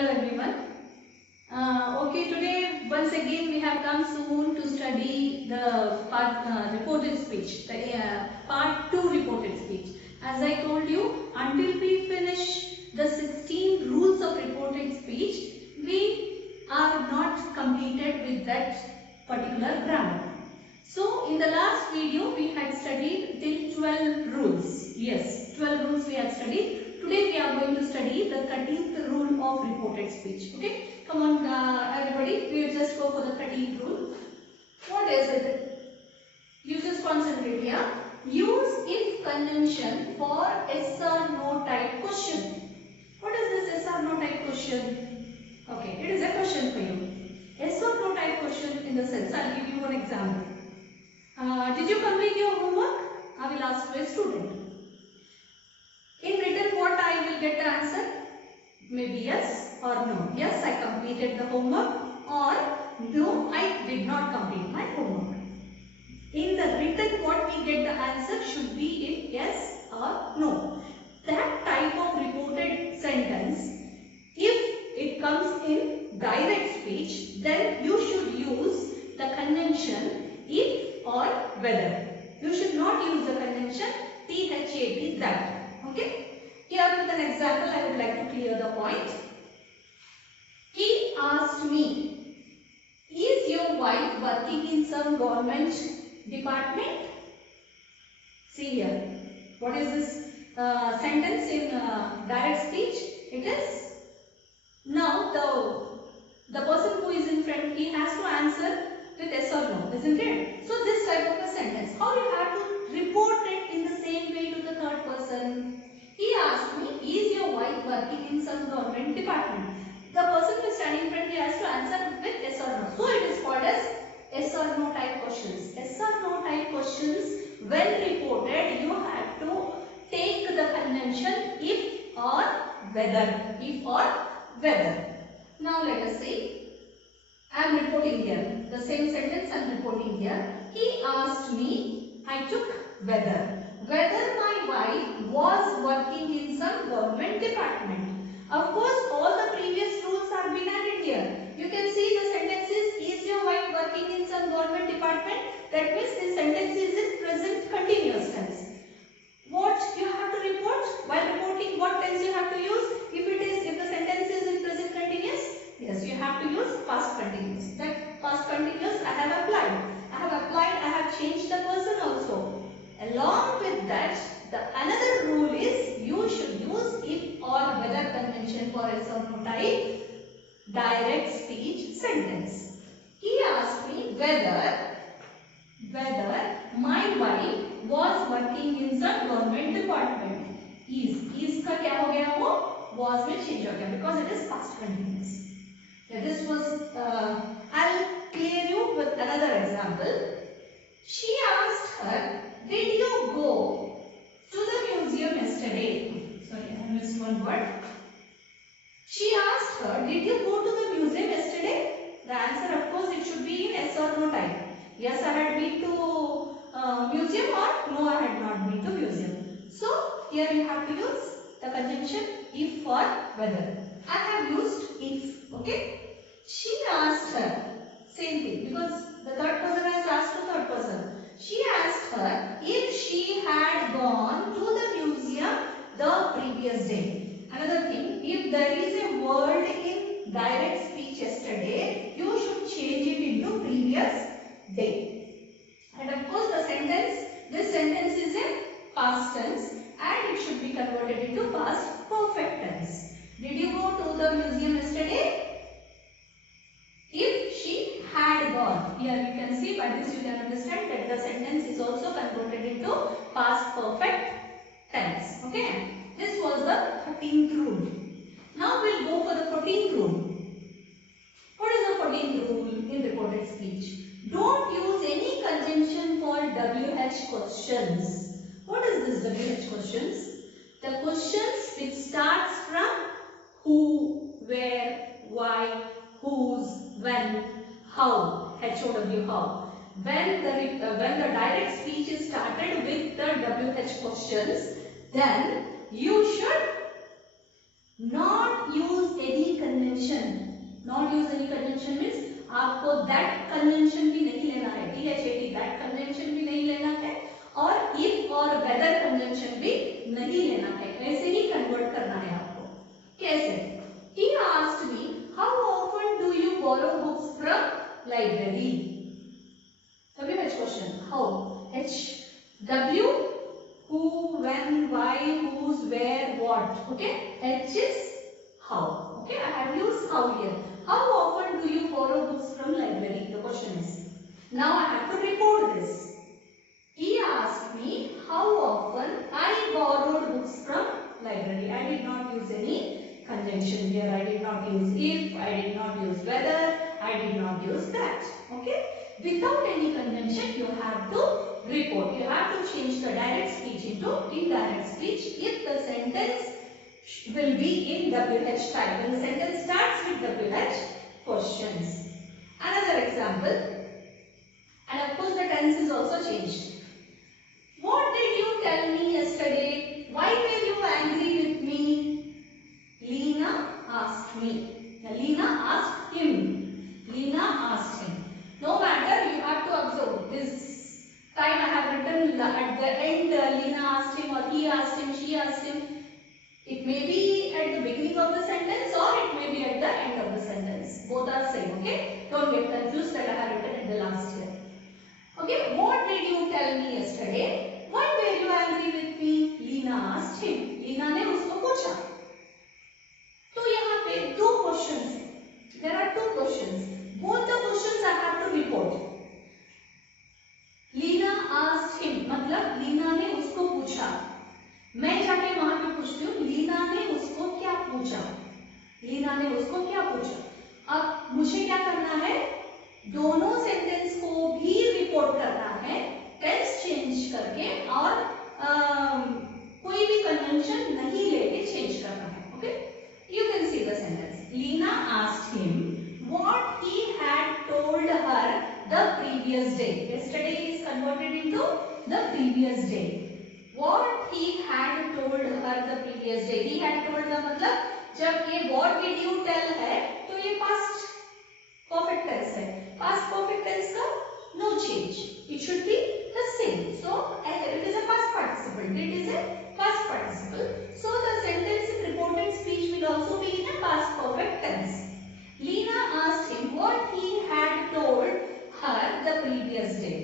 Hello everyone. Today once again we have come soon to study the reported speech, the part 2 reported speech. As I told you, until we finish the 16 rules of reported speech, we are not completed with that particular grammar. So in the last video we had studied till 12 rules. Yes, 12 rules we had studied. Today we are going to study the 13th rule of reported speech. Okay, come on everybody, we will just go for the 13th rule. What is it? You just concentrate here. Use if conjunction for yes or no type question. What is this yes or no type question? Okay, it is a question for you. Yes or no type question in the sense, I will give you one example. Did you complete your homework? I will ask to a student. In written, what I will get the answer? Maybe yes or no. Yes, I completed the homework, or no, I did not complete my homework. In the written, what we get the answer should be in yes or no. That type of reported sentence, if it comes in direct speech, then you should use the conjunction if or whether. You should not use the conjunction THAT, that. Okay. Here with an example, I would like to clear the point. He asked me, is your wife working in some government department? See here. What is this sentence in direct speech? It is, now the person who is in front, he has to answer with yes or no, isn't it? So this type of a sentence, how you have to report it in the same way to the third person? He asked me, is your wife working in some government department? The person who is standing in front, he has to answer with yes or no. So it is called as yes or no type questions. Yes or no type questions, when reported, you have to take the conjunction if or whether. If or whether. Now let us see. I am reporting here. The same sentence I am reporting here. He asked me, I took whether. Whether my wife was working in some government department. Of course, all the previous rules are been added here. You can see the sentences, is your wife working in some government department? That means this sentence is in present continuous tense. What you have to report? While reporting, what tense you have to use? If the sentence is in present continuous, yes, you have to use past continuous. That past continuous I have applied. I have changed the person also. Along with that, the another rule is you should use if or whether conjunction for yes or no type direct speech sentence. He asked me whether my wife was working in some government department. Is का क्या हो गया वो was में change हो गया because it is past continuous. Yeah, this was I'll clear you with another example. She asked her, did you go to the museum yesterday? Sorry, I missed one word. She asked her, did you go to the museum yesterday? The answer, of course, it should be in yes or no type. Yes, I had been to museum, or no, I had not been to museum. So here you have to use the conjunction if or whether. I have used if. Okay. She asked her, same thing, because the third person has asked the third person. She asked her if she had gone to the museum the previous day. Another thing, if there is a word in direct speech yesterday, you should change it into previous day. And of course the sentence, this sentence is in past tense and it should be converted into past perfect tense. Did you go to the museum yesterday? If she had gone. Here you can see, by this you can understand that the sentence is also converted into past perfect tense. Okay. This was the 13th rule. Now we'll go for the 14th rule. What is the 14th rule in reported speech? Don't use any conjunction for WH questions. What is this WH questions? The questions which starts from who, where, why, whose, when, how, HOW, how. When the direct speech is started with the WH questions, then you should not not use any convention. Not use any convention means आपको that convention भी नहीं लेना है, THAT that convention भी नहीं लेना है और if और whether convention भी नहीं लेना है, ऐसे ही convert करना है आपको. कैसे? He asked me, how often do you borrow books from library? WH question. How? H. W. Who, when, why, whose, where, what. Okay. H is how. Okay. I have used how here. How often do you borrow books from library? The question is. Now I have to report this. He asked me how often I borrowed books from library. I did not use any conjunction here. I did not use if. I did not use whether. I did not use that. Okay. Without any conjunction, you have to report. You have to change the direct speech into indirect speech if the sentence will be in WH type. When the sentence starts with WH questions. Another example, and of course the tense is also changed. What did you tell me yesterday? Why were you angry with me? Lena asked me. Now, Lena asked him. Lena asked him. No matter, you have to observe. This time I have written at the end, Lena asked him or he asked him, she asked him. It may be at the beginning of the sentence or it may be at the end of the sentence. Both are same, okay? Don't get confused that I have written at the last here. Okay, what did you tell me yesterday? Why were you angry with me? Lena asked him. Lena ने उसको पूछा. तो यहाँ पे दो questions हैं. There are two questions. Both the questions I have to report. Lena asked him, मतलब लीना ने उसको पूछा. मैं जाके वहां पे पूछती हूँ लीना ने उसको क्या पूछा. लीना ने उसको क्या पूछा. अब मुझे क्या करना है, दोनों सेंटेंस को भी रिपोर्ट करना है टेंस चेंज करके और कोई भी कन्वेंशन नहीं लेके चेंज करना है. Okay, you can see the sentence. Leena asked him what he had told her the previous day. Yesterday is converted into the previous day. What he had told her the previous day. He had told the मतलब जब ये what did you tell है तो ये past perfect tense है. Past perfect tense का no change. It should be the same. So it is a past participle. Did is a past participle. So the sentence in reported speech will also be in a past perfect tense. Lena asked him what he had told her the previous day.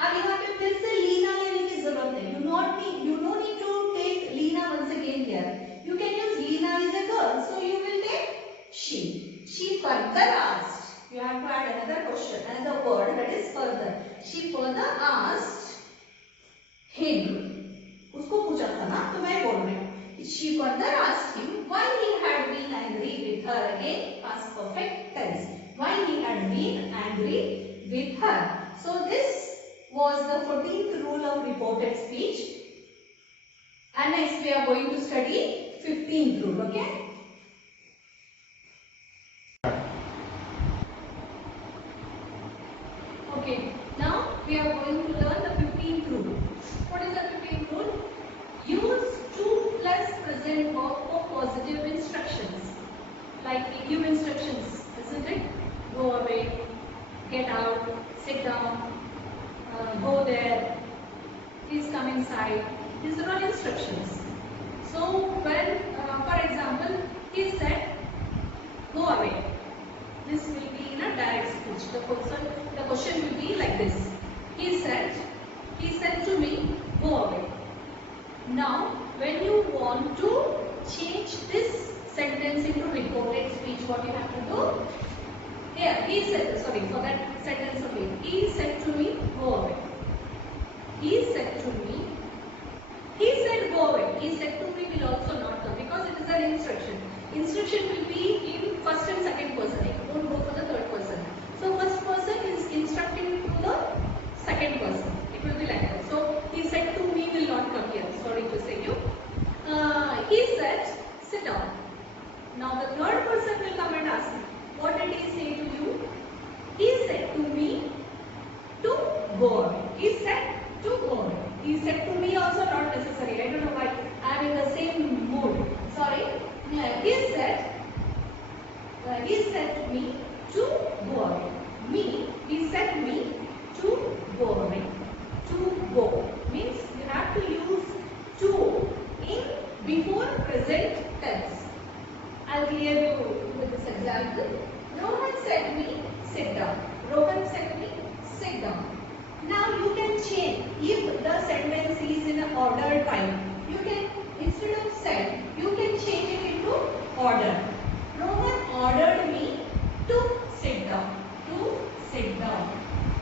अब यहाँ पे फिर से लीना लेने की जरूरत है. You no need to take Lena once again here. You can use Lena is a girl, so you will take she. She further asked. You have to add another question, another word, that is further. She further asked him. उसको पूछा था ना, तो मैं बोल रही हूँ. She further asked him why he had been angry with her. Again, past perfect tense. Why he had been angry with her. So this was the 14th rule of reported speech. And next we are going to study 15th rule. Okay? Okay. Now we are going to learn the 15th rule. What is the 15th rule? Use to plus present verb for positive instructions. Like we give instructions, isn't it? Go away, get out, sit down, go there, please come inside. These are all instructions. So when, for example, he said, go away. This will be in a direct speech. The question will be like this. He said to me, go away. Now, when you want to change this sentence into reported speech, what you have to do? Here, he said, sorry, for that sentence only. He said to me, go away. He said to me, he said go away. He said to me will also not come because it is an instruction. Instruction will be in first and second person. It won't go for the third person. So first person is instructing to the second person. It will be like that. So he said to me will not come here. Sorry to say you. He said, sit down. Now the third person will come and ask me, what did he say to you? He said to me to go away. He said to go away. He said to me also not necessary. I don't know why. I am in the same mood. Sorry. He said he sent me to go away. He sent me to go away. To go means you have to use to in before present tense. I'll clear you with this example. Rohan sent me sit down. Rohan sent me sit down. Now you can change if the sentence is in an order type. You can, instead of said, you can change it into order. Rohan ordered me to sit down. To sit down.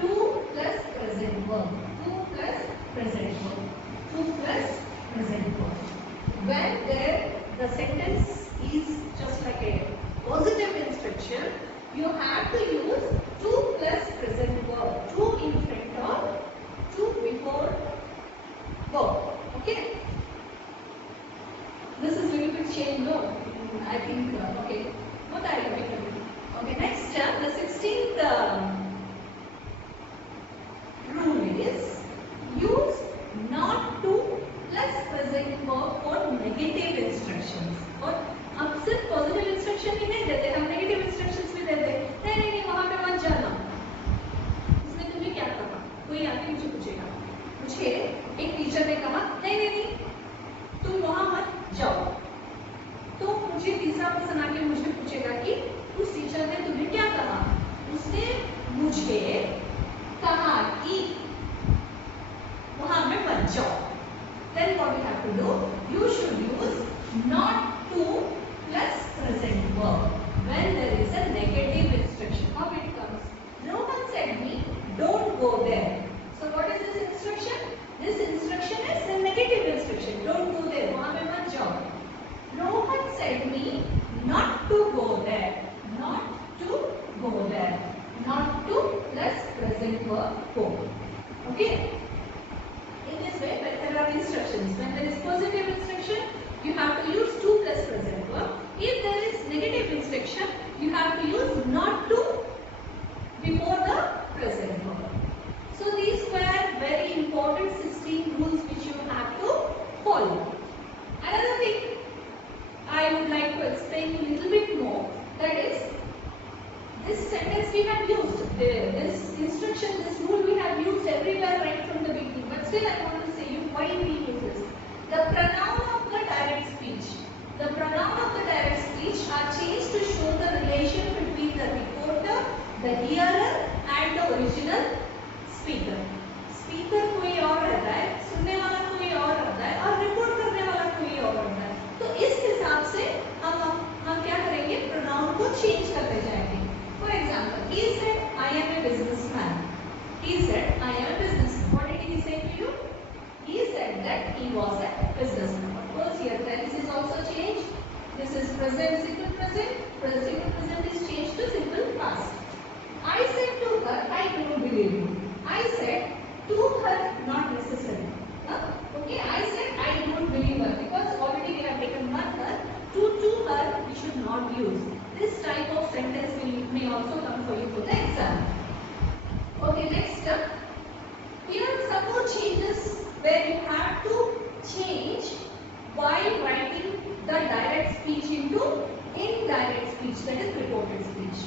To plus present verb. To plus present verb. To plus present verb. When there the sentence is just like a positive instruction, you have to use to plus present verb. To in front of, to before verb. Okay. This is little bit changed, no? I think, okay. What I have written. Okay, next, the 16th rule is use not to plus present verb for negative instructions. और हम सिर्फ positive instruction ही नहीं देते, हम negative instructions भी देते हैं. नहीं वहाँ पे मत जाना. इसमें तुम्हें क्या कहा? कोई आके मुझे पूछेगा. मुझे एक टीचर ने कहा नहीं तुम वहाँ मत जाओ. तो मुझे तीसरा पर्सन आके मुझे पूछेगा कि उस टीचर ने तुम्हें क्या कहा? उसने मुझे कहा कि वहाँ पे मत जाओ. Then what you have to do? You should use not to plus present verb when there is a negative instruction. How it comes? Rohan said me, don't go there. So what is this instruction? This instruction is a negative instruction. Don't go there. वहाँ पे मत जाओ. Rohan said me not to go there. Not to go there. Not to plus present verb go. Okay. In this way, when there are instructions, when there is positive instruction, you have to use to plus present verb. If there is negative instruction, you have to use not to before the present verb. So these were very important 16 rules which you have to follow. Another thing I would like to explain a little bit more, that is, this sentence we have used, this instruction, this rule we have used everywhere right from the beginning. But still I want to say you why we use this. The pronoun of the direct speech. The pronoun of the direct speech are changed to show the relation between the reporter, the hearer and the original speaker. Speaker कोई और रहता है, सुनने वाला कोई और रहता है और रिपोर्ट करने वाला कोई और रहता है. तो इस हिसाब से हम क्या करेंगे? pronoun को change करते जाएंगे. For example, he said, I am a businessman. He said, I am a businessman. What did he say to you? He said that he was a businessman. Of course, here tense is also changed. This is present, simple present. Simple present is changed to simple past. I said to her, I don't believe you. I said to her, not necessary. Okay, I said I don't believe her because already we have taken one her. To her, we should not use. This type of sentence may also come for you for the exam. Okay, next up. Here are some more changes where you have to change while writing the direct speech into indirect speech, that is reported speech.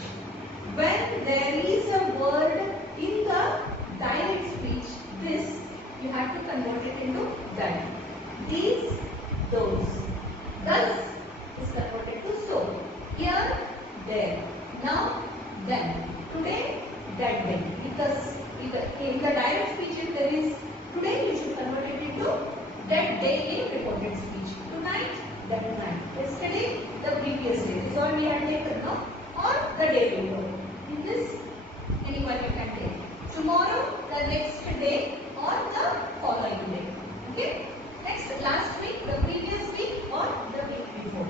When there is a word in the direct speech, this you have to convert it into that. These, those. Thus is converted to so. Here, there. Now, then. Today, that day. Because in the direct speech, if there is today, you should convert it into that day in reported speech. Tonight, that night. Yesterday, the previous day. This is all we have taken now. Or the day before. In this, anyone you can take. Tomorrow, the next day, or the following day. Okay? Next, last week, the previous week, or the week before.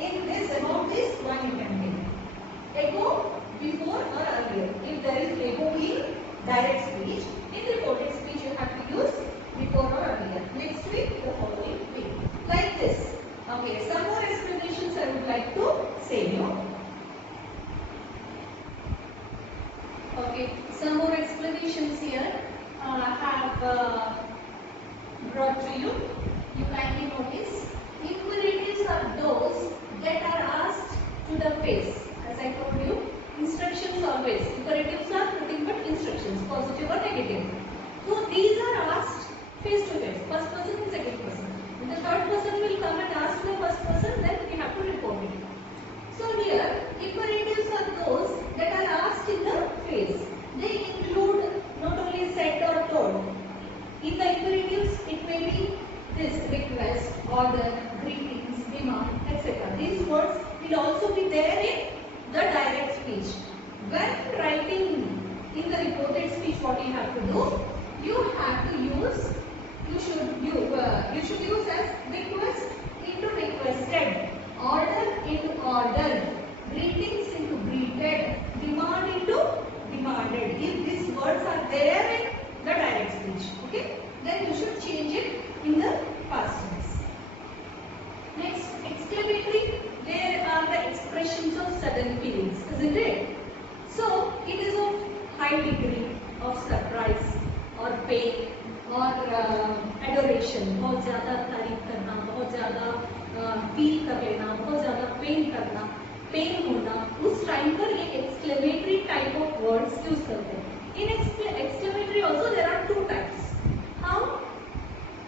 In this, about this, one you can take. Ago, before or earlier. If there is ago in direct speech, in reported speech you have to use before or earlier. Next week, the following week. Like this. Okay, some more explanations I would like to say you. Okay, some more explanations here I have brought to you. You kindly notice, imperatives are those that are asked the face. As I told you, instructions always. Imperatives are nothing but instructions, positive or negative. So these are asked face to face, first person and second person. When the third person will come and ask the first person, then we have to report it. So here, imperatives are those that are asked in the face. They include not only said or told. In the imperatives, it may be this request, order, greetings, demand, etc. These words will also be there in the direct speech. When writing in the reported speech, what you have to do? You have to use. You should use as request into requested, order into ordered, greetings into greeted, demand into demanded. If these words are there in the direct speech, okay, then you should change it in the past tense. Next, exclamatory. There are the expressions of sudden feelings, isn't it? So it is of high degree of surprise or pain or adoration. बहुत ज़्यादा तारीफ करना, बहुत ज़्यादा feel कर लेना, बहुत ज़्यादा पेन होना, उस टाइम पर ये exclamatory type of words use करते हैं. In exclamatory also there are two types. How?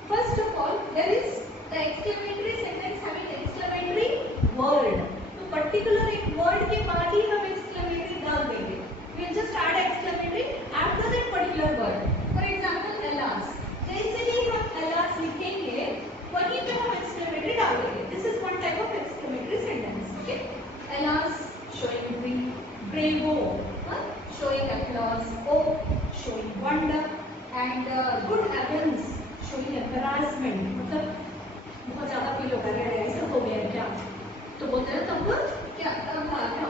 First of all, there is the exclamatory sentence having exclamatory word. तो particular एक word के बाद ही हम exclamatory डाल देंगे. We will just add exclamatory after that particular word. For example, alas. जैसे ही हम alas लिखेंगे, वहीं पे हम exclamatory डाल देंगे. This is one type of exclamatory sentence. Okay? Alas, showing bravo, showing applause, oh, showing wonder, and good heavens, showing embarrassment. मतलब बहुत ज़्यादा फील होगा क्या ऐसा हो गया क्या? तो बोलते हैं तब क्या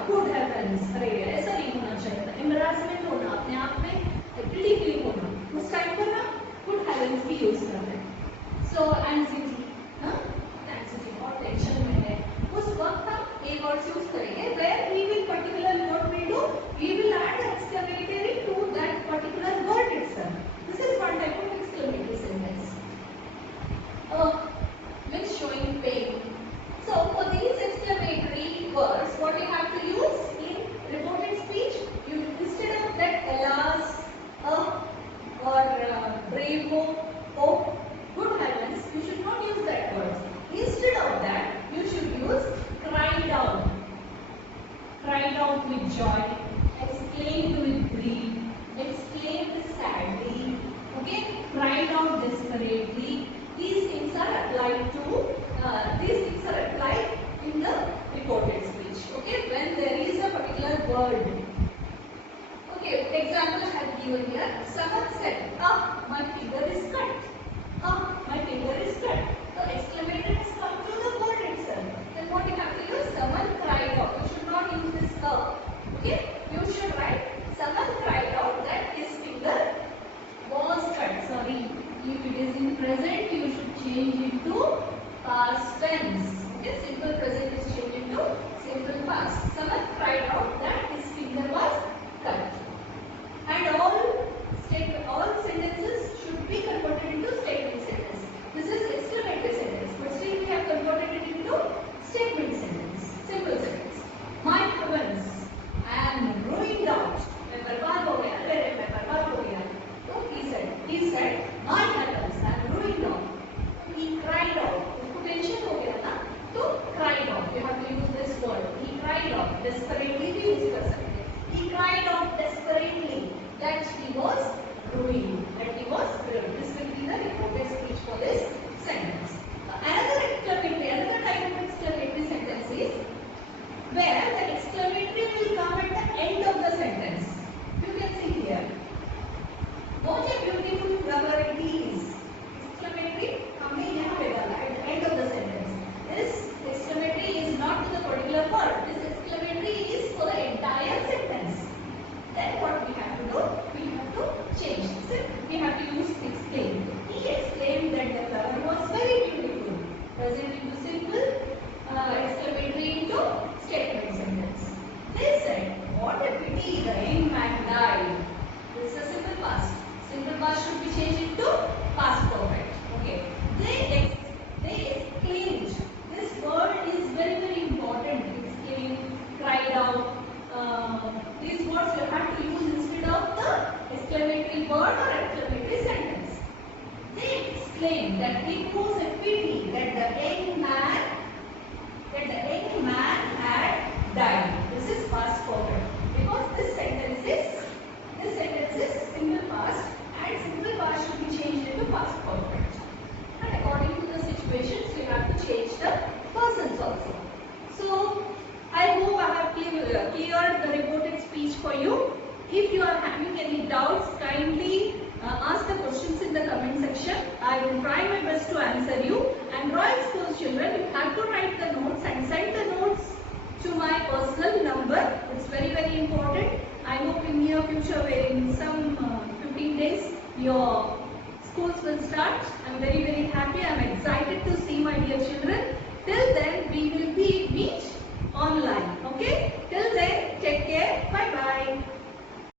good heavens, अरे ऐसा नहीं होना चाहिए था. Embarrassment होना, अपने आप में गिल्टी फील होना, उस टाइम पर ना good heavens भी यूज करते हैं. So anxiety, anxiety और टेंशन में है, उस वक्त हम ये वर्ड्स यूज करेंगे. Where we will particularly what we do, we will add exclamatory to that particular word itself. This is one type of exclamatory sentence. With showing pain. So for these exclamatory words, what you have to use in reported speech, you instead of that alas, or bravo, oh, good heavens, you should not use that word. Instead of that, you should use cried out with joy, exclaimed with grief, exclaimed sadly, okay, cried out desperately. These things are applied in the reported speech. Okay, when there is a particular word. Okay, example I have given here. Someone said, my finger is cut. My finger is cut. So exclamation has come through the word itself. Then what you have to use? Someone cried out. You should not use this okay, you should write. Someone cried out that his finger was cut. Sorry, if it is in present, you should change it to past tense. Okay, simple present is changed into simple past. Someone cried out that his finger was cut. And all sentences should be converted into statement sentence. This is exclamatory sentence, but still we have converted it into statement sentence, simple sentence. My heavens, I am ruined out. मैं बर्बाद हो गया, मैं बर्बाद हो गया. So he said, my heavens, I am ruined out. He cried out. उसको tension हो गया ना, तो cried out. You have to use this word. He cried out. Desperately भी use कर सकते हैं. He cried out desperately that he was ruined. This will be the reported speech for this sentence. Another type of exclamatory sentence is where the exclamatory will come at the end of the sentence. You can see here. What a beautiful flower it is. Exclamatory हमने यहाँ पे डाला at the end of the sentence. This exclamatory is not to the particular word. This exclamatory is for the entire sentence. Then what we have to do? We have to change this cleared the reported speech for you. If you are having any doubts, kindly ask the questions in the comment section. I will try my best to answer you. And Royal School children, you have to write the notes and send the notes to my personal number. It's very important. I hope in near future, in some 15 days, your schools will start. I'm very happy. I'm excited to see my dear children. Till then, we will meet online. Okay? Till